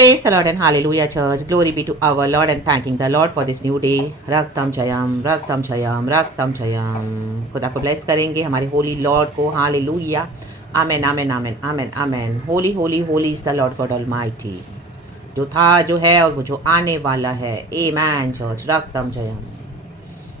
Praise the Lord and hallelujah, church. Glory be to our Lord and thanking the Lord for this new day. Raktam Chayam, Raktam Chayam, Raktam Chayam. खुदा को bless करेंगे हमारे Holi Lord को. Hallelujah. Amen amen amen amen amen. Holi Holi Holi is the Lord God almighty. जो था, जो है और वो जो आने वाला है. आमेन चर्च. रक्तम जयम.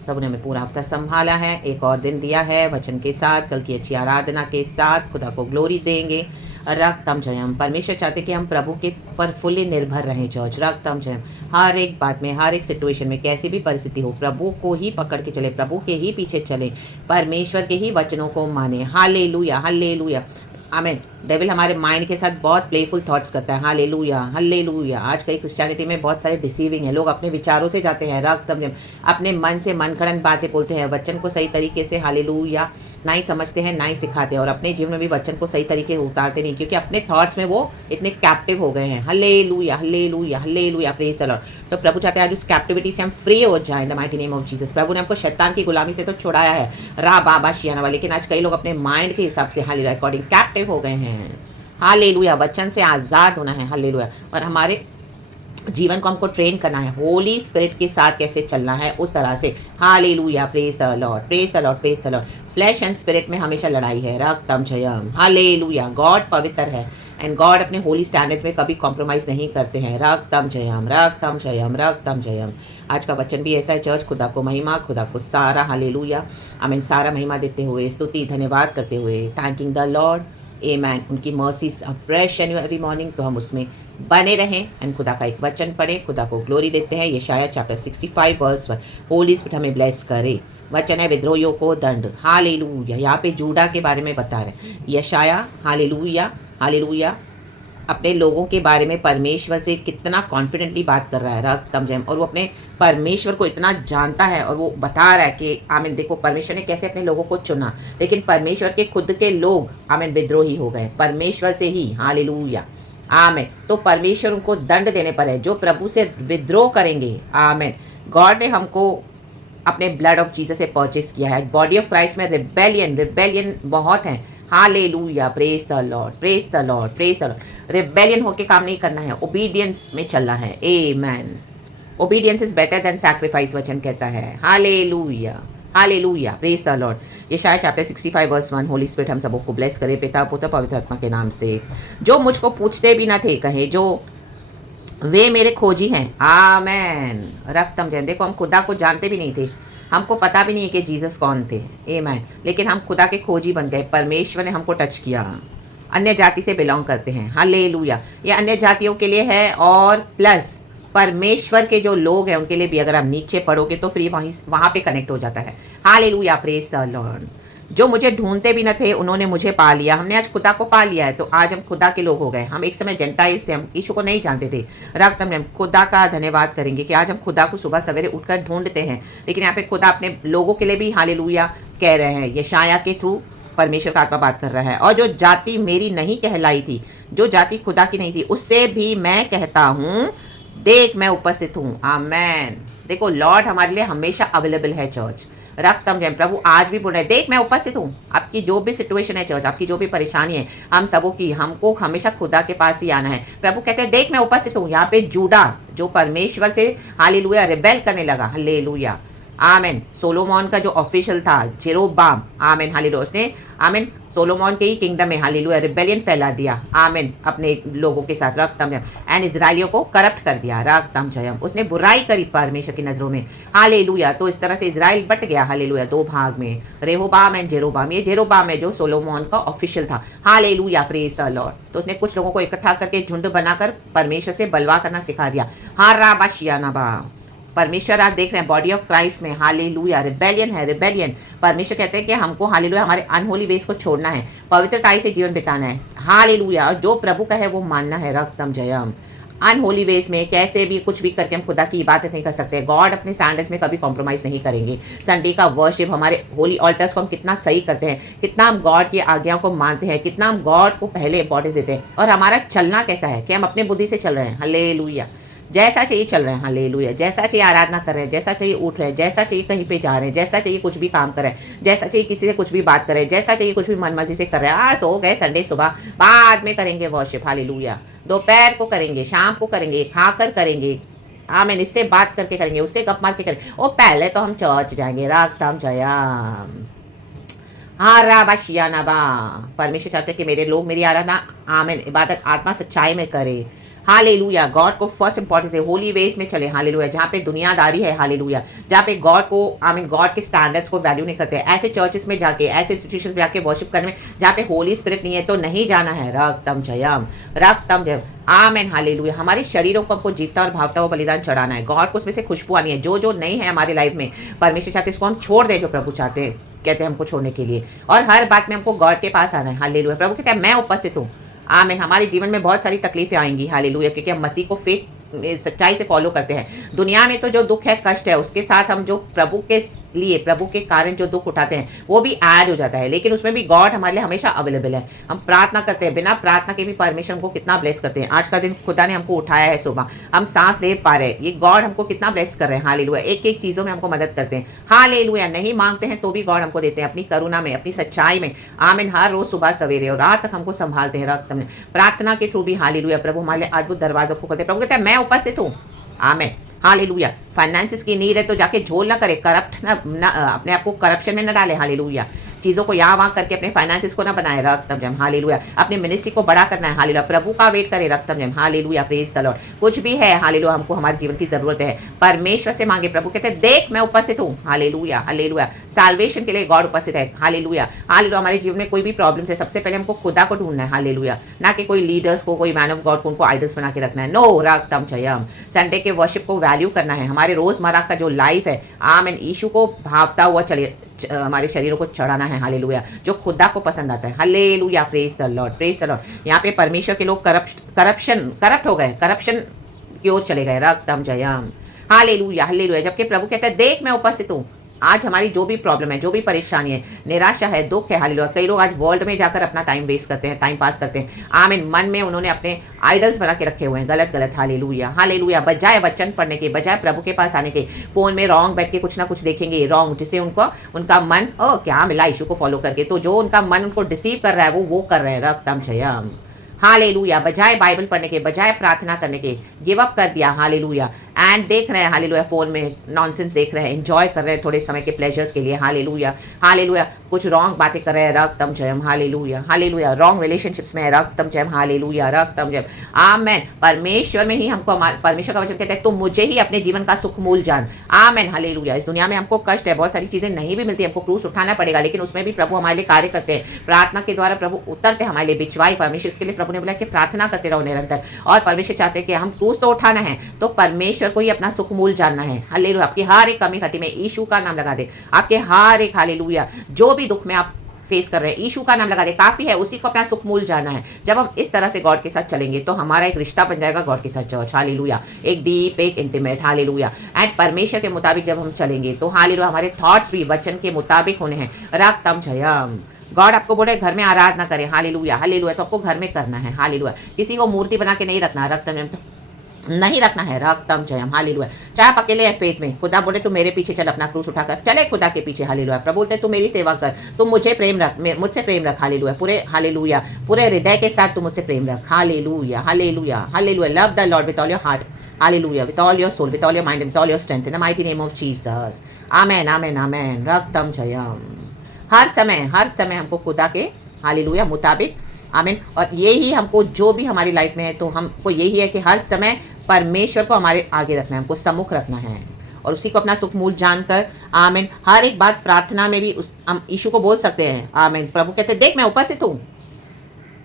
प्रभु ने हमें पूरा हफ्ता संभाला है, एक और दिन दिया है वचन के साथ, कल की अच्छी आराधना के साथ. खुदा को ग्लोरी देंगे. रक्तम जयम. परमेश्वर चाहते कि हम प्रभु के पर फुल्ली निर्भर रहें चर्च. रक्तम जयम. हर एक बात में, हर एक सिचुएशन में, कैसी भी परिस्थिति हो, प्रभु को ही पकड़ के चले, प्रभु के ही पीछे चले, परमेश्वर के ही वचनों को माने. Hallelujah hallelujah. आमीन. डेविल हमारे माइंड के साथ बहुत प्लेफुल थॉट्स करता है. Hallelujah hallelujah. आज कई क्रिश्चियनिटी में बहुत सारे डिसीविंग है. लोग अपने विचारों से जाते हैं, रक्तम अपने मन से मनगढ़ंत बातें बोलते हैं, वचन को सही तरीके से हालेलुया ना ही समझते हैं, ना ही सिखाते हैं, और अपने जीवन में भी वचन को सही तरीके से उतारते नहीं, क्योंकि अपने थॉट्स में वो इतने कैप्टिव हो गए हैं. Hallelujah hallelujah hallelujah. Praise the Lord. तो प्रभु चाहते हैं आज उस कैप्टिविटी से हम फ्री हो जाएं. The mighty name of Jesus. प्रभु ने हमको शैतान की गुलामी से तो छुड़ाया है, रा बाबा शियाना वाले, लेकिन आज कई लोग अपने माइंड के हिसाब से हालेलुया अकॉर्डिंग कैप्टिव हो गए हैं. हालेलुया. वचन से आज़ाद होना है. हालेलुया. और हमारे जीवन को हमको ट्रेन करना है, होली स्पिरिट के साथ कैसे चलना है उस तरह से. Hallelujah. Praise the Lord praise the Lord praise the Lord. Flash and spirit में हमेशा लड़ाई है. रक्तम जयम. हालेलुया. गॉड पवित्र है एंड गॉड अपने होली स्टैंडर्ड्स में कभी कॉम्प्रोमाइज़ नहीं करते हैं. रक्तम जयम रक्तम जयम रक्तम जयम. आज का वचन भी ऐसा है चर्च. खुदा को महिमा, खुदा को सारा हालेलुया आमीन सारा महिमा देते हुए, स्तुति धन्यवाद करते हुए, थैंकिंग द लॉर्ड. आमेन. उनकी mercies fresh and every morning, तो हम उसमें बने रहें एंड खुदा का एक वचन पढ़ें. खुदा को ग्लोरी देते हैं. यशाया चैप्टर 65 वर्स 1. होली स्पिरिट हमें ब्लेस करे. वचन है विद्रोहियों को दंड. हालेलुया. यहाँ पे जूडा के बारे में बता रहे हैं यशाया. Hallelujah hallelujah. अपने लोगों के बारे में परमेश्वर से कितना कॉन्फिडेंटली बात कर रहा है. रक्तम जयम. और वो अपने परमेश्वर को इतना जानता है और वो बता रहा है कि आमीन देखो परमेश्वर ने कैसे अपने लोगों को चुना, लेकिन परमेश्वर के खुद के लोग आमीन विद्रोही हो गए परमेश्वर से ही. हालेलुया आमीन. तो परमेश्वर उनको दंड देने पर है जो प्रभु से विद्रोह करेंगे. आमीन. गॉड ने हमको अपने ब्लड ऑफ जीसस से परचेस किया है. बॉडी ऑफ क्राइस्ट में रिबेलियन बहुत हैं. Hallelujah. Praise the Lord praise the Lord praise the Lord. Rebellion होके काम नहीं करना है, ओबीडियंस में चलना है. Amen. Obedience is better than sacrifice वचन कहता है. Hallelujah hallelujah. Praise the Lord. यशाया चैप्टर 65 वर्स 1. होली स्पिरिट हम सबों को ब्लेस करे पिता पुत्र पवित्र आत्मा के नाम से. जो मुझको पूछते भी ना थे कहे जो वे मेरे खोजी हैं. आमेन. रक्तम जयम. देखो हम खुदा को जानते भी नहीं थे, हमको पता भी नहीं है कि जीसस कौन थे. आमेन. लेकिन हम खुदा के खोजी बन गए. परमेश्वर ने हमको टच किया. अन्य जाति से बिलोंग करते हैं. हालेलुया. ये अन्य जातियों के लिए है और प्लस परमेश्वर के जो लोग हैं उनके लिए भी. अगर आप नीचे पढ़ोगे तो फ्री वहाँ पे कनेक्ट हो जाता है. हालेलुया. Praise the Lord. जो मुझे ढूंढते भी न थे उन्होंने मुझे पा लिया. हमने आज खुदा को पा लिया है, तो आज हम खुदा के लोग हो गए. हम एक समय जेंटाइल्स थे, हम यीशु को नहीं जानते थे. रक्त हम खुदा का धन्यवाद करेंगे कि आज हम खुदा को सुबह सवेरे उठकर ढूंढते हैं. लेकिन यहाँ पे खुदा अपने लोगों के लिए भी हालेलुया कह रहे हैं. यशाया के थ्रू परमेश्वर का आत्मा बात कर रहा है. और जो जाति मेरी नहीं कहलाई थी, जो जाति खुदा की नहीं थी, उससे भी मैं कहता हूँ देख मैं उपस्थित हूँ. आमेन. देखो लॉर्ड हमारे लिए हमेशा अवेलेबल है चर्च. रक्तम जयम. प्रभु आज भी बोल रहे हैं देख मैं उपस्थित हूँ. आपकी जो भी सिचुएशन है चर्च, आपकी जो भी परेशानी है, हम सबों की, हमको हमेशा खुदा के पास ही आना है. प्रभु कहते हैं देख मैं उपस्थित हूँ. यहाँ पे जूडा जो परमेश्वर से हालेलुया रिबेल करने लगा. Hallelujah amen. सोलोमोन का जो ऑफिशियल था जेरोबाम. आमेन. हालेलुया. उसने आमेन सोलोमोन के ही किंगडम में हालेलुया रिबेलियन फैला दिया. आमेन. अपने लोगों के साथ रक्तम जयम एंड इजराइलियों को करप्ट कर दिया. रक्तम जयम. उसने बुराई करी परमेश्वर की नजरों में. हालेलुया. तो इस तरह से इजराइल बट गया. हालेलुया. दो भाग में, रेहोबाम एंड जेरोबाम. ये जेरोबाम है जो सोलोमोन का ऑफिशियल था. हालेलुया. Praise the Lord. तो उसने कुछ लोगों को इकट्ठा करके झुंड बनाकर परमेश्वर से बलवा करना सिखा दिया. हारा बाशियाना बा. परमेश्वर आज देख रहे हैं बॉडी ऑफ क्राइस्ट में. हालेलुया. रिबेलियन है रिबेलियन. परमेश्वर कहते हैं कि हमको हालेलुया हमारे अनहोली वेज को छोड़ना है, पवित्रताई से जीवन बिताना है. हालेलुया. और जो प्रभु का है वो मानना है. रक्तम जयम. अनहोली वेज में कैसे भी कुछ भी करके हम खुदा की इबादत नहीं कर सकते. गॉड अपने स्टैंडर्ड्स में कभी कॉम्प्रोमाइज़ नहीं करेंगे. संडे का वर्शिप, हमारे होली ऑल्टर्स को हम कितना सही करते हैं, कितना हम गॉड की आज्ञाओं को मानते हैं, कितना हम गॉड को पहले इंपॉर्टेंस देते हैं, और हमारा चलना कैसा है कि हम अपने बुद्धि से चल रहे हैं. हालेलुया. जैसा चाहिए चल रहे हैं, हालेलुया। जैसा चाहिए आराधना कर रहे हैं, जैसा चाहिए उठ रहे हैं, जैसा चाहिए कहीं पे जा रहे हैं, जैसा चाहिए कुछ भी काम कर रहे हैं, जैसा चाहिए किसी से कुछ भी बात कर रहे हैं, जैसा चाहिए कुछ भी मन मर्जी से कर रहे हैं। आज सो गए संडे सुबह, बाद में करेंगे वर्शिप, हालेलुया। दोपहर को करेंगे, शाम को करेंगे, खाकर करेंगे, आमीन। इससे बात करके करेंगे, उससे गप मार के करेंगे। ओ पहले तो हम चर्च जाएंगे, रागताम जयम। हाँ राबाशियाना बा। परमेश्वर चाहते हैं कि मेरे लोग मेरी आराधना, आमीन, इबादत आत्मा सच्चाई में करे। हालेलुया। गॉड को फर्स्ट इंपॉर्टेंस है, होली वेज में चले, हालेलुया। जहाँ पे दुनियादारी है, हालेलुया, जहाँ पे गॉड को, आमीन, गॉड के स्टैंडर्ड्स को वैल्यू नहीं करते, ऐसे चर्चेस में जाके, ऐसे इंस्टीट्यूशन में जाके वर्शिप करने में जहाँ पे होली स्पिरिट नहीं है तो नहीं जाना है। रक्तम जयम, रक्तम जयम, आमेन, हालेलुया। हमारे शरीरों को हमको जीवता और भावता हुआ बलिदान चढ़ाना है। गॉड को उसमें से खुशबू आनी है। जो जो नहीं है हमारी लाइफ में, परमेश्वर चाहते हैं उसको हम छोड़ दें, जो प्रभु चाहते हैं, कहते हैं हमको छोड़ने के लिए। और हर बात में हमको गॉड के पास आना है, हालेलुया। प्रभु कहते हैं मैं उपस्थित हूँ, आमीन। हमारे जीवन में बहुत सारी तकलीफें आएंगी, हालेलुया, क्योंकि हम मसीह को फेक सच्चाई से फॉलो करते हैं। दुनिया में तो जो दुख है, कष्ट है, उसके साथ हम जो प्रभु के लिए, प्रभु के कारण जो दुख उठाते हैं वो भी ऐड हो जाता है, लेकिन उसमें भी गॉड हमारे लिए हमेशा अवेलेबल है। हम प्रार्थना करते हैं, बिना प्रार्थना के भी परमेश्वर हमको कितना ब्लेस करते हैं। आज का दिन खुदा ने हमको उठाया है, सुबह हम सांस ले पा रहे हैं, ये गॉड हमको कितना ब्लेस कर रहे हैं, हालेलुया। एक एक चीज़ों में हमको मदद करते हैं, हालेलुया। नहीं मांगते हैं तो भी गॉड हमको देते हैं, अपनी करुणा में, अपनी सच्चाई में, आमीन। हर रोज सुबह सवेरे और रात तक हमको संभालते हैं, रक्त में, प्रार्थना के थ्रू भी, हालेलुया। प्रभु हमारे लिए अद्भुत दरवाजों को खोलते हैं। प्रभु कहते हैं मैं उपस्थित हूँ, आमीन, हालेलुया। फाइनेंसिस की नीड है तो जाके झोल ना करे, करप्ट ना अपने आप को करप्शन में ना डाले, हालेलुया। चीज़ों को यहाँ वहाँ करके अपने फाइनेंसिस को ना बनाए, रक्तम जम, हालेलुया। अपनी मिनिस्ट्री को बड़ा करना है, हालेलुया। प्रभु का वेट करे, रक्तम जम, हालेलुया। Praise the Lord. कुछ भी है, हालेलुया, हमको हमारे जीवन की जरूरत है, परमेश्वर से मांगे। प्रभु कहते हैं देख मैं उपस्थित हूँ, हालेलुया, हालेलुया। साल्वेशन के लिए गॉड उपस्थित है, हालेलुया, हालेलुया। हमारे जीवन में कोई भी प्रॉब्लम्स है, सबसे पहले हमको खुदा को ढूंढना है, हालेलुया, ना कि कोई लीडर्स को, कोई मैन ऑफ गॉड को उनको आइडल्स बना के रखना है। नो, रक्तम जयम। संडे के वर्शिप को वैल्यू करना है, हमारे रोजमर्रा का जो लाइफ है, आमीन, यीशु को भावता हुआ चले, हमारे शरीरों को चढ़ाना है, हालेलुया, जो खुदा को पसंद आता है, hallelujah. Praise the Lord, praise the Lord. यहाँ पे परमेश्वर के लोग करप्ट हो गए, करप्शन की ओर चले गए, रक्तम जयम, हालेलुया, हालेलुया। जबकि प्रभु कहता है देख मैं उपस्थित हूँ। आज हमारी जो भी प्रॉब्लम है, जो भी परेशानी है, निराशा है, दुख है, हालेलुया। कई लोग आज वर्ल्ड में जाकर अपना टाइम वेस्ट करते हैं, टाइम पास करते हैं, आमीन। मन में उन्होंने अपने आइडल्स बना के रखे हुए हैं, गलत गलत, हालेलुया, हालेलुया। बजाय वचन पढ़ने के, बजाय प्रभु के पास आने के, फोन में रॉन्ग बैठ के कुछ ना कुछ देखेंगे, रॉन्ग, जिससे उनका मन क्या मिला यीशु को फॉलो करके, तो जो उनका मन उनको डिसीव कर रहा है वो कर रहे हैं, रक्तम जयम, हालेलुया। बजाय बाइबल पढ़ने के, बजाय प्रार्थना करने के, गिव अप कर दिया, हालेलुया। एंड देख रहे हैं, हालेलुया, फोन में नॉनसेंस देख रहे हैं, एंजॉय कर रहे हैं थोड़े समय के प्लेजर्स के लिए, हालेलुया, हालेलुया। कुछ रॉन्ग बातें कर रहे हैं, रक्तम जयम, हालेलुया, हालेलुया। रॉन्ग रिलेशनशिप्स में, रक्तम जयम, हालेलुया, रक्तम जयम, आमेन। परमेश्वर में ही हमको, परमेश्वर का वचन कहता है तुम मुझे ही अपने जीवन का सुख मूल जान, आमेन, हालेलुया। इस दुनिया में हमको कष्ट है, बहुत सारी चीजें नहीं भी मिलती, हमको क्रूस उठाना पड़ेगा, लेकिन उसमें भी प्रभु हमारे लिए कार्य करते हैं, प्रार्थना के द्वारा प्रभु उतरते हैं हमारे लिए, बिछवाई परमेश्वर। इसके लिए प्रभु ने बोला कि प्रार्थना करते रहो निरंतर, और परमेश्वर चाहते हैं कि हम क्रूस तो उठाना है तो परमेश्वर को ही अपना सुख मूल जानना है, हालेलुया। आपकी हर एक कमी घटी में यीशु का नाम लगा दे, आपके हर एक, हालेलुया, जो भी दुख में आप फेस कर रहे हैं, यीशु का नाम लगा दे, काफी है, उसी को अपना सुख मूल जाना है। जब हम इस तरह से गॉड के साथ चलेंगे तो हमारा एक रिश्ता बन जाएगा गॉड के साथ, चर्च, हालेलुया, एक डीप, एक इंटीमेट, हालेलुया। एंड परमेश्वर के मुताबिक जब हम चलेंगे तो हालेलुया, हमारे थॉट्स भी वचन के मुताबिक होने हैं, रक्तम जयम। गॉड आपको बोले घर में आराधना करें, हालेलुया, हालेलुया, तो आपको घर में करना है, हालेलुया। किसी को मूर्ति बना के नहीं रखना, रक्तम जयम नहीं रखना है, रक्तम जयम, हालेलुया। चाहे आप अकेले हैं फेथ में, खुदा बोले तू मेरे पीछे चल, अपना क्रूस उठाकर चले खुदा के पीछे, हालेलुया। प्रभु बोलते तू मेरी सेवा कर, तू मुझे प्रेम रख, मुझसे प्रेम रख, हालेलुया, पूरे, हालेलुया, पूरे हृदय के साथ तू मुझसे प्रेम रख, hallelujah, hallelujah, hallelujah. Love the Lord with all your heart, hallelujah, with all your soul, with all your mind, with all your strength, in the mighty name of Jesus, amen, amen, amen, रक्तम जयम। हर समय हमको खुदा के, hallelujah, मुताबिक, आमीन। और यही हमको जो भी हमारी लाइफ में है तो हमको यही है कि हर समय परमेश्वर को हमारे आगे रखना है, हमको सम्मुख रखना है और उसी को अपना सुख मूल जानकर, आमीन। हर एक बात प्रार्थना में भी हम यीशु को बोल सकते हैं, आमीन। प्रभु कहते हैं देख मैं उपस्थित हूँ,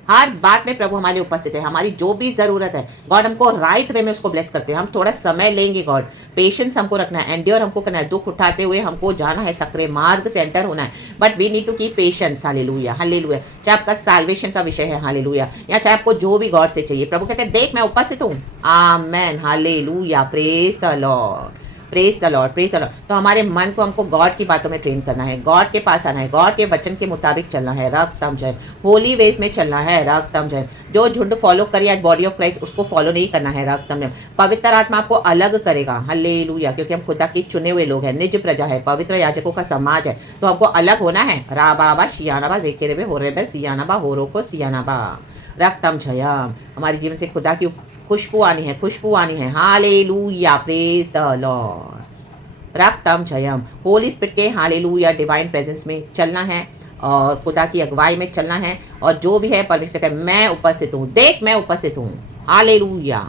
हर बात में प्रभु हमारे लिए उपस्थित है, हमारी जो भी ज़रूरत है गॉड हमको राइट वे में उसको ब्लेस करते हैं। हम थोड़ा समय लेंगे, गॉड पेशेंस हमको रखना है, एंड्योर हमको करना है, दुख उठाते हुए हमको जाना है, सक्रिय मार्ग से एंटर होना है, but we need to keep patience, hallelujah, hallelujah. चाहे आपका साल्वेशन का विषय है, हालेलुया, या चाहे आपको जो भी गॉड से चाहिए, प्रभु कहते हैं देख मैं उपस्थित हूँ, amen, hallelujah, praise the Lord, praise the Lord, praise the Lord. तो हमारे मन को हमको गॉड की बातों में ट्रेन करना है, गॉड के पास आना है, गॉड के वचन के मुताबिक चलना है, रक्तम जय, होली वेज में चलना है, रक्तम जय। जो झुंड फॉलो करिए आज बॉडी ऑफ क्राइस्ट, उसको फॉलो नहीं करना है, रक्तम जय। पवित्र आत्मा आपको अलग करेगा, हालेलुया, क्योंकि हम खुदा के चुने हुए लोग हैं, निज प्रजा है, पवित्र याजकों का समाज है, तो हमको अलग होना है। रा बाबा शियानाबा जेकेरेबे हो रेबे सियानाबा हो रोको सियानाबा, रक्तम जयम। हमारे जीवन से खुदा की खुशबू आनी है, खुशबू आनी है, हालेलुया, प्रेज द लॉर्ड, रक्तम जयम। होली स्पिरिट के हालेलुया डिवाइन प्रेजेंस में चलना है और खुदा की अगुवाई में चलना है। और जो भी है परमेश्वर कहता है मैं उपस्थित हूँ, देख मैं उपस्थित हूँ, हालेलुया।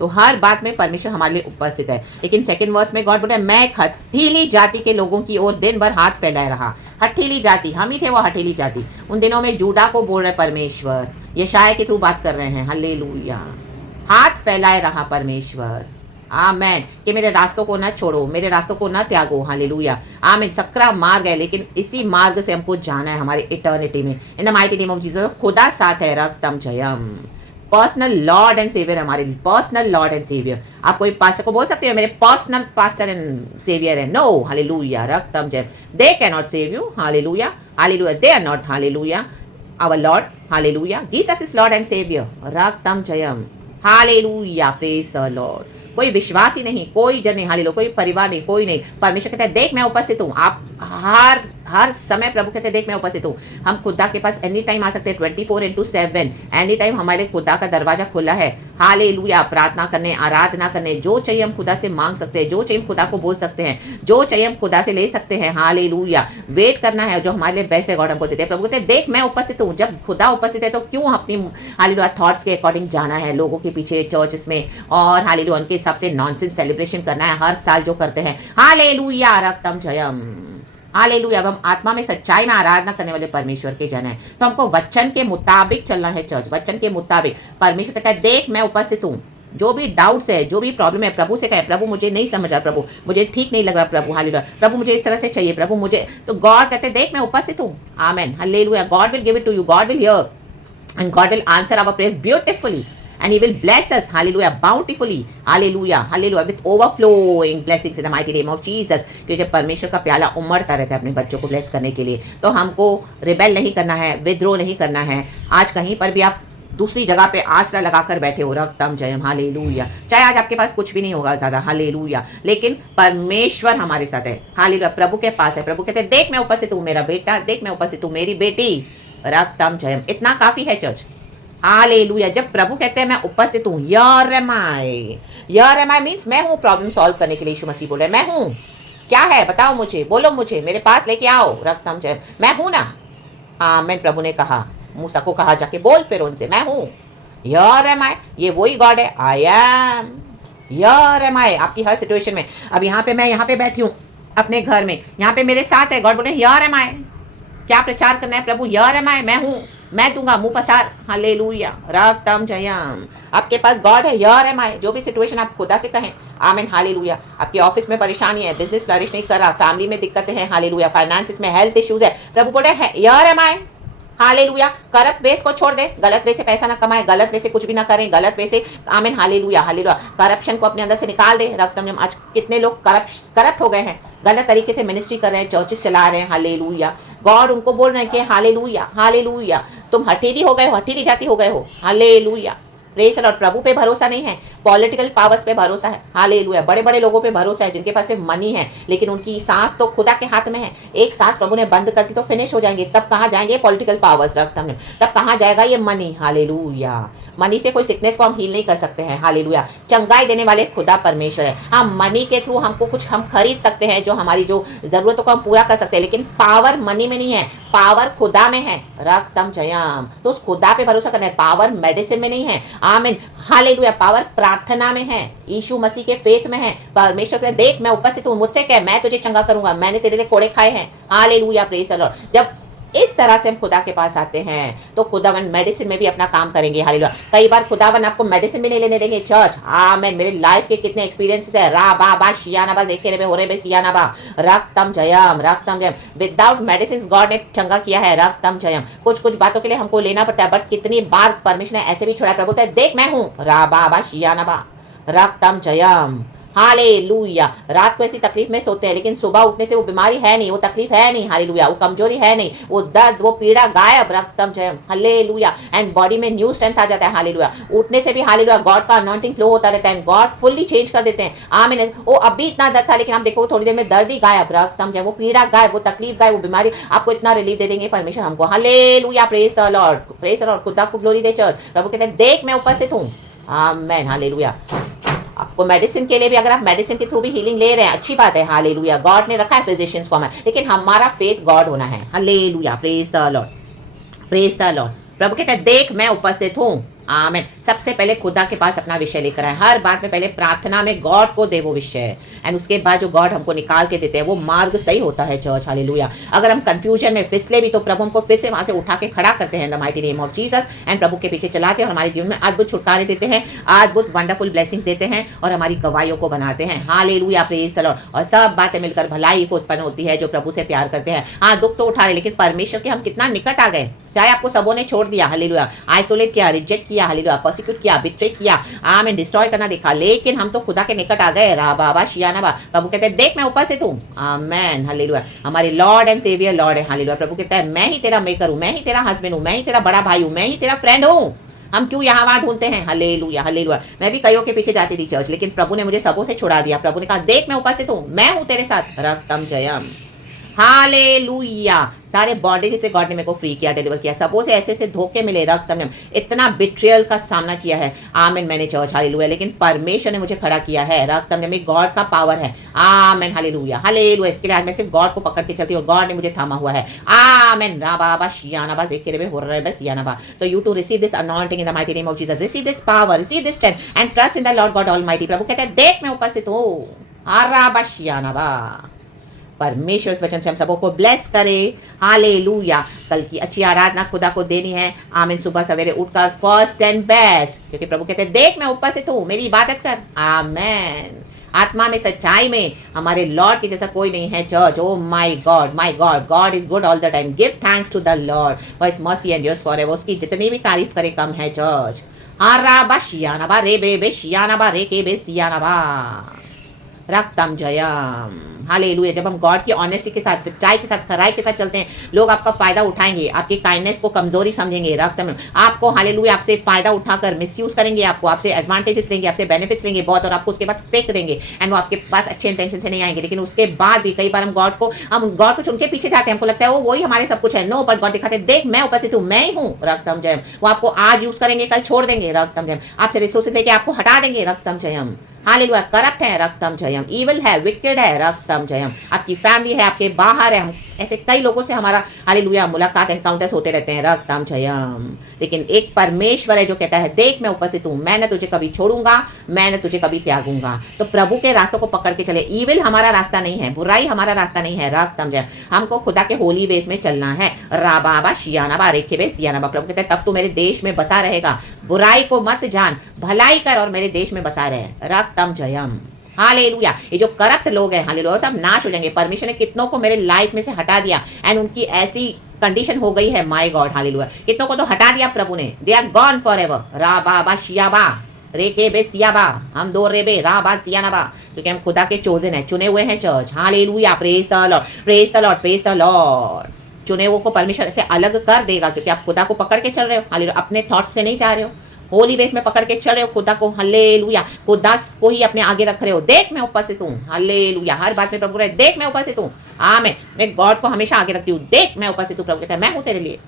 तो हर बात में परमेश्वर हमारे लिए उपस्थित है। लेकिन सेकंड वर्स में गॉड बोल रहा है मैं हठीली जाति के लोगों की ओर दिन भर हाथ फैलाए रहा। हठीली जाति, हम ही थे वो हठीली जाति। उन दिनों में जूडा को बोल रहे परमेश्वर, यशाया के थ्रू बात कर रहे हैं, हालेलुया। हाथ फैलाए रहा परमेश्वर, आमेन, कि मेरे रास्तों को न छोड़ो, मेरे रास्तों को न त्यागो, हालेलुया, आमेन। सकरा मार्ग है लेकिन इसी मार्ग से हमको जाना है हमारे इटर्निटी में, in the mighty name of Jesus. खुदा साथ है, रक्तम जयम। पर्सनल लॉर्ड एंड सेवियर, हमारे पर्सनल लॉर्ड एंड सेवियर। आप कोई पास्टर को बोल सकते हो मेरे पर्सनल पास्टर एंड सेवियर है, नो, हालेलुया, रक्तम जयम। They can not save you, hallelujah, hallelujah, they are not, hallelujah, our Lord, hallelujah, Jesus is Lord and saviour, रक्तम जयम, हालेलुया, प्रेज द लॉर्ड। कोई विश्वास ही नहीं, कोई जन नहीं, हालेलुया, कोई परिवार नहीं, कोई नहीं। परमेश्वर कहता है देख मैं उपस्थित हूँ। आप हर समय प्रभु कहते हैं देख मैं उपस्थित हूँ। हम खुदा के पास एनी टाइम आ सकते हैं, 24/7 एनी टाइम हमारे खुदा का दरवाजा खुला है, हालेलुया। प्रार्थना करने, आराधना करने, जो चाहिए हम खुदा से मांग सकते हैं, जो चाहिए हम खुदा को बोल सकते हैं, जो चाहिए हम खुदा से ले सकते हैं, हालेलुया। वेट करना है, जो हमारे लिए बेस्ट है गॉड हमको देते हैं। प्रभु कहते हैं देख मैं उपस्थित हूँ। जब खुदा उपस्थित है तो क्यों अपनी हालेलुया थॉट्स के अकॉर्डिंग जाना है लोगों के पीछे चर्चेस में और हालेलुया उनके हिसाब से नॉनसेंस सेलिब्रेशन करना है हर साल जो करते हैं, हालेलुया, रक्तम जयम, हालेलुया। अब हम आत्मा में सच्चाई में आराधना करने वाले परमेश्वर के जन हैं, तो हमको वचन के मुताबिक चलना है चर्च, वचन के मुताबिक। परमेश्वर कहता है देख मैं उपस्थित हूँ। जो भी डाउट्स है, जो भी प्रॉब्लम है, प्रभु से कहे प्रभु मुझे नहीं समझ रहा, प्रभु मुझे ठीक नहीं लग रहा, प्रभु हालेलुया, प्रभु मुझे इस तरह से चाहिए, प्रभु मुझे, तो गॉड कहते हैं देख मैं उपस्थित हूँ, amen, hallelujah. God will give it to you, God will hear and God will answer our prayers beautifully and he will bless us, hallelujah, bountifully, hallelujah, hallelujah, with overflowing blessings in the mighty name of Jesus। क्योंकि परमेश्वर का प्याला उमड़ता रहता है अपने बच्चों को bless करने के लिए। तो हमको रिबेल नहीं करना है, विद्रोह नहीं करना है। आज कहीं पर भी आप दूसरी जगह पे आसरा लगाकर बैठे हो, रक्तम जयम, हालेलुया। चाहे आज आपके पास कुछ भी नहीं होगा ज़्यादा, हालेलुया, लेकिन परमेश्वर हमारे साथ है, हालेलुया, प्रभु के पास है। प्रभु कहते हैं देख मैं उपस्थित हूँ मेरा बेटा, देख मैं उपस्थित हूँ मेरी बेटी, रक्तम जयम। इतना काफी है चर्च, हालेलुया। जब प्रभु कहते हैं मैं उपस्थित हूँ, here am I, here am I means मैं हूँ प्रॉब्लम सॉल्व करने के लिए। यीशु मसीह बोल रहे मैं हूँ, क्या है बताओ मुझे, बोलो मुझे, मेरे पास लेके आओ, रक्तम जयम, मैं हूँ ना, आमीन। प्रभु ने कहा, मूसा को कहा जाके बोल फिर उनसे मैं हूँ, हियर एम आई। ये वही गॉड है, आई एम, हियर एम आई। आपकी हर सिचुएशन में, अब यहाँ पे मैं यहाँ पे बैठी हूँ अपने घर में, यहाँ पे मेरे साथ है, गॉड बोले हियर एम आई। क्या प्रचार करना है प्रभु, हियर एम आई, मैं हूँ, मैं दूंगा, मुंह पसार, हालेलुया, रक्तम जयम। आपके पास गॉड है, हियर एम आई। जो भी सिचुएशन आप खुदा से कहें, आमीन, हालेलुया। आपके ऑफिस में परेशानी है, बिजनेस फ्लरिश नहीं कर रहा, फैमिली में दिक्कतें हैं, हालेलुया, फाइनेंसिस में हेल्थ इश्यूज है, प्रभु बोले here am I, hallelujah. Corrupt ways को छोड़ दे, गलत वे से पैसा ना कमाए, गलत वे से कुछ भी ना करें, गलत वे से, आमीन, हालेलुया, हालेलुया। करप्शन को अपने अंदर से निकाल दे, रक्तम। आज कितने लोग करप्ट हो गए हैं, गलत तरीके से मिनिस्ट्री कर रहे हैं, चर्चेस चला रहे हैं, हालेलुया। गॉड उनको बोल रहे हैं कि हालेलुया, हालेलुया, तुम हठीली हो गए हो, हठीली जाति हो गए हो, हालेलुया, प्रेज लॉर्ड। प्रभु पे भरोसा नहीं है, पॉलिटिकल पावर्स पे भरोसा है, हालेलुया। बड़े बड़े लोगों पे भरोसा है जिनके पास सिर्फ मनी है, लेकिन उनकी सांस तो खुदा के हाथ में है। एक सांस प्रभु ने बंद कर दी तो फिनिश हो जाएंगे, तब कहाँ जाएंगे पॉलिटिकल पावर्स, रक्त हमने, तब कहाँ जाएगा ये मनी, हालेलुया। मनी से कोई सिकनेस को हम हील नहीं कर सकते हैं, हालेलुया। चंगाई देने वाले खुदा परमेश्वर है। हाँ, मनी के थ्रू हमको कुछ हम खरीद सकते हैं, जो हमारी जो जरूरतों को हम पूरा कर सकते हैं, लेकिन पावर मनी में नहीं है, पावर खुदा में है, रक्तम जयम। तो उस खुदा पे भरोसा करना है, पावर मेडिसिन में नहीं है, आमीन, हालेलुया। पावर प्रार्थना में है, यीशु मसीह के फेथ में है। परमेश्वर कहते देख मैं उपस्थित हूँ, मुझसे कह मैं तुझे चंगा करूंगा, मैंने तेरे लिए कोड़े खाए हैं, हालेलुया, प्रेज द लॉर्ड। जब इस तरह से हम खुदा के पास आते हैं तो खुदावन मेडिसिन में भी अपना काम करेंगे, हालेलुया। कई बार खुदावन आपको मेडिसिन भी नहीं लेने देंगे चर्च, आमीन। मेरे लाइफ के कितने एक्सपीरियंसेस है, रा बा बा शियाना बा देखे रे हो रे बे सियाना बा, रक्तम Jayam, रक्तम Jayam. Without medicine God ने चंगा किया है, रक्तम जयम। कुछ कुछ बातों के लिए हमको लेना पड़ता है, बट कितनी बार परमेश्वर ने ऐसे भी छोड़ा, प्रभु देख मैं हूँ, रा बा बा शियाना बा, रक्तम जयम, हालेलुया। रात को ऐसी तकलीफ में सोते हैं लेकिन सुबह उठने से वो बीमारी है नहीं, वो तकलीफ है नहीं, हालेलुया, वो कमजोरी है नहीं, वो दर्द, वो पीड़ा गायब, रक्तम जयम, हालेलुया। एंड बॉडी में न्यू स्ट्रेंथ आ जाता है, हालेलुया। उठने से भी हालेलुया गॉड का अनॉइंटिंग फ्लो होता रहता है, गॉड फुल्ली चेंज कर देते हैं। आमीन। वो अभी इतना दर्द था लेकिन आप देखो थोड़ी देर में दर्द ही गायब, रक्तम जयम, वो पीड़ा गायब, वो तकलीफ गायब, वो बीमारी आपको इतना रिलीफ दे देंगे परमेश्वर हमको, hallelujah. Praise the Lord, praise the Lord. खुदा को ग्लोरी दे चर्च। प्रभु कहते हैं देख मैं उपस्थित हूँ, आमीन, हालेलुया। आपको मेडिसिन के लिए भी, अगर आप मेडिसिन के थ्रू भी हीलिंग ले रहे हैं, अच्छी बात है, हालेलुया। गॉड ने रखा है फिजिशियंस को हमें, लेकिन हमारा फेथ गॉड होना है, hallelujah. Praise the Lord, praise the Lord. प्रभु कहते हैं देख मैं उपस्थित हूँ, आमीन। सबसे पहले खुदा के पास अपना विषय लेकर आए, हर बात में पहले प्रार्थना में गॉड को दे वो विषय, एंड उसके बाद जो गॉड हमको निकाल के देते हैं वो मार्ग सही होता है चर्च, हालेलुया। अगर हम कंफ्यूजन में फिसले भी तो प्रभु हमको फिर से वहां से उठा के खड़ा करते हैं the mighty name of Jesus, and प्रभु के पीछे चलाते हैं और हमारे जीवन में अद्भुत छुटकारे देते हैं, अद्भुत वंडरफुल ब्लेसिंग्स देते हैं और हमारी गवाहियों को बनाते हैं, हालेलुया। Praise the Lord. और सब बातें मिलकर भलाई को उत्पन्न होती है जो प्रभु से प्यार करते हैं। हाँ, दुख तो उठा रहे लेकिन परमेश्वर के हम कितना निकट आ गए, चाहे आपको सबों ने छोड़ दिया, हालेलुया, आइसोलेट किया, रिजेक्ट किया, हालेलुया, परसिक्यूट किया, बिट्रे किया, आमीन, डिस्ट्रॉय करना देखा, लेकिन हम तो खुदा के निकट आ गए, रा बाबा शियाना। प्रभु कहते हैं देख मैं उपस्थित हूँ, आमीन, हालेलुया। हमारे लॉर्ड एंड सेवियर लॉर्ड है, हालेलुया। प्रभु कहता है मैं ही तेरा मेकर हूँ, मैं ही तेरा हस्बैंड हूँ, मैं ही तेरा बड़ा भाई हूँ, मैं ही तेरा फ्रेंड हूँ। हम क्यों यहाँ वहाँ ढूंढते हैं, हालेलुया, हालेलुया। मैं भी कईयों के पीछे जाती थी चर्च, लेकिन प्रभु ने मुझे सबों से छुड़ा दिया। प्रभु ने कहा देख मैं उपस्थित हूँ, मैं हूँ तेरे साथ, रक्तम जयम, हालेलुया। सारे बॉन्डेज से गॉड ने मेरे को फ्री किया, डिलीवर किया। सबों से ऐसे ऐसे धोखे मिले, रक्त में इतना बिट्रियल का सामना किया है, आमीन, मैंने चर्च, हालेलुया, लेकिन परमेश्वर ने मुझे खड़ा किया है, रक्त में गॉड का पावर है, आमीन, हालेलुया, हालेलुया। इसके लिए आज मैं सिर्फ गॉड को पकड़ के चलती हूँ, गॉड ने मुझे थामा हुआ है, आमीन, राबाबा शियानाबा जेकेरे हो रहा है सियानाबा। तो you too receive this anointing in the mighty name of Jesus, receive this power, receive this strength and trust in the Lord God almighty. प्रभु कहते हैं देख मैं उपस्थित हूँ, आराबा शियानाबा। परमेश्वर इस वचन से हम सबों को ब्लेस करे, हालेलुया। कल की अच्छी आराधना खुदा को देनी है, आमीन। सुबह सवेरे उठकर फर्स्ट एंड बेस्ट, क्योंकि प्रभु कहते हैं देख मैं उपस्थित हूँ, मेरी इबादत कर, आमीन। आत्मा में, सच्चाई में हमारे लॉर्ड के जैसा कोई नहीं है church. Oh my God, God is good all the time. Give thanks to the Lord for his mercy endures forever. उसकी जितनी भी तारीफ करे कम है चर्च। आराबा शियानाबा रे बे शियानाबा रे के बे सियानाबा, रक्तम जयम, हालेलुया। जब हम गॉड की ऑनेस्टी के साथ, सच्चाई के साथ, खराई के साथ चलते हैं, लोग आपका फायदा उठाएंगे, आपकी काइंडनेस को कमजोरी समझेंगे, रक्तम आपको, हालेलुया, आपसे फायदा उठाकर मिसयूज करेंगे, आपको, आपसे एडवांटेजेस लेंगे, आपसे बेनिफिट्स लेंगे बहुत, और आपको उसके बाद फेंक देंगे, एंड वो आपके पास अच्छे इंटेंशन से नहीं आएंगे। लेकिन उसके बाद भी कई बार हम गॉड को उनके पीछे जाते हैं, हमको लगता है वो वही हमारे सब कुछ है। नो, बट गॉड दिखाते हैं देख मैं उपस्थित हूँ, मैं ही हूँ, रक्तम जयम। वो आपको आज यूज करेंगे, कल छोड़ देंगे, रक्तम जयम। आपसे रिसोर्सेज लेके आपको हटा देंगे, रक्तम जयम, हालेलुया। करप्ट है, रक्तम जयम, इविल है, विकेड है, रक्तम जयम। आपकी फैमिली है, आपके बाहर है, हम ऐसे कई लोगों से हमारा, हालेलुया, मुलाकात, एनकाउंटर्स होते रहते हैं, रक्तम जयम। लेकिन एक परमेश्वर है जो कहता है देख मैं उपस्थित हूँ, मैं न तुझे कभी छोड़ूंगा, मैं न तुझे कभी त्यागूंगा। तो प्रभु के रास्तों को पकड़ के चले। ईविल हमारा रास्ता नहीं है, बुराई हमारा रास्ता नहीं है, रक्तम जयम। हमको खुदा के होली वेस में चलना है, राबाबा शियानाबा रेखे बे सियानाबा। प्रभु कहते हैं तब तू मेरे देश में बसा रहेगा, बुराई को मत जान, भलाई कर और मेरे देश में बसा रहे, रक्तम जयम, हालेलुया। ये जो करप्ट लोग हैं, हालेलुया, सब नाश हो जाएंगे। परमेश्वर ने कितनों को मेरे लाइफ में से हटा दिया, एंड उनकी ऐसी कंडीशन हो गई है, माय गॉड, हालेलुया, कितनों को तो हटा दिया प्रभु ने, दे आर गॉन फॉरएवर, राबाबा शियाबा रेके बे सियाबा, हम दो रेबे राबा सियानाबा, क्योंकि हम खुदा के चोजन है, चुने हुए हैं church, hallelujah. Praise the Lord, praise the Lord, praise the Lord. चुने हुए को परमेश्वर से अलग कर देगा, क्योंकि आप खुदा को पकड़ के चल रहे हो, हालेलुया, अपने थॉट्स से नहीं जा रहे हो, होली बेस में पकड़ के चल रहे हो खुदा को, हालेलुया। खुदा को ही अपने आगे रख रहे हो, देख मैं उपस्थित हूँ, हालेलुया। हर बात में प्रभु रहे, देख मैं उपस्थित हूँ, आमीन। मैं गॉड को हमेशा आगे रखती हूँ, देख मैं उपस्थित हूँ। प्रभु कहता है मैं हूँ तेरे लिए,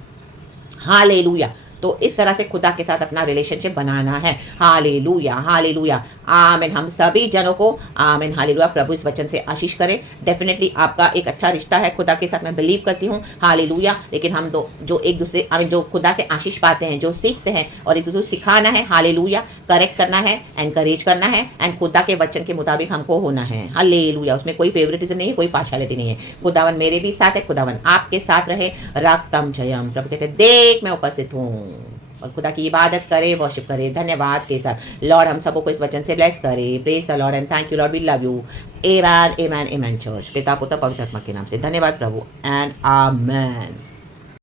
हालेलुया। तो इस तरह से खुदा के साथ अपना रिलेशनशिप बनाना है, हालेलुया, हालेलुया, आमीन। हम सभी जनों को, आमीन, हालेलुया, प्रभु इस वचन से आशीष करे। डेफिनेटली आपका एक अच्छा रिश्ता है खुदा के साथ, मैं बिलीव करती हूँ, हालेलुया। लेकिन हम दो जो एक दूसरे, आमीन, जो खुदा से आशीष पाते हैं, जो सीखते हैं और एक दूसरे को सिखाना है, हालेलुया, करेक्ट करना है, एनकरेज करना है, एंड खुदा के वचन के मुताबिक हमको होना है, हालेलुया। उसमें कोई फेवरेटिज्म नहीं है, कोई पार्शियलिटी नहीं है। खुदावन मेरे भी साथ है, खुदावन आपके साथ रहे, रक्तम जयम। प्रभु कहते देख मैं उपस्थित हूँ, और खुदा की इबादत करे, वर्शिप करे, धन्यवाद के साथ। लॉर्ड हम सबको इस वचन से ब्लेस करे। Praise the Lord and thank you Lord, we love you, amen, amen, amen. Church पिता पुत्र पवित्र आत्मा के नाम से धन्यवाद प्रभु, एंड आमेन।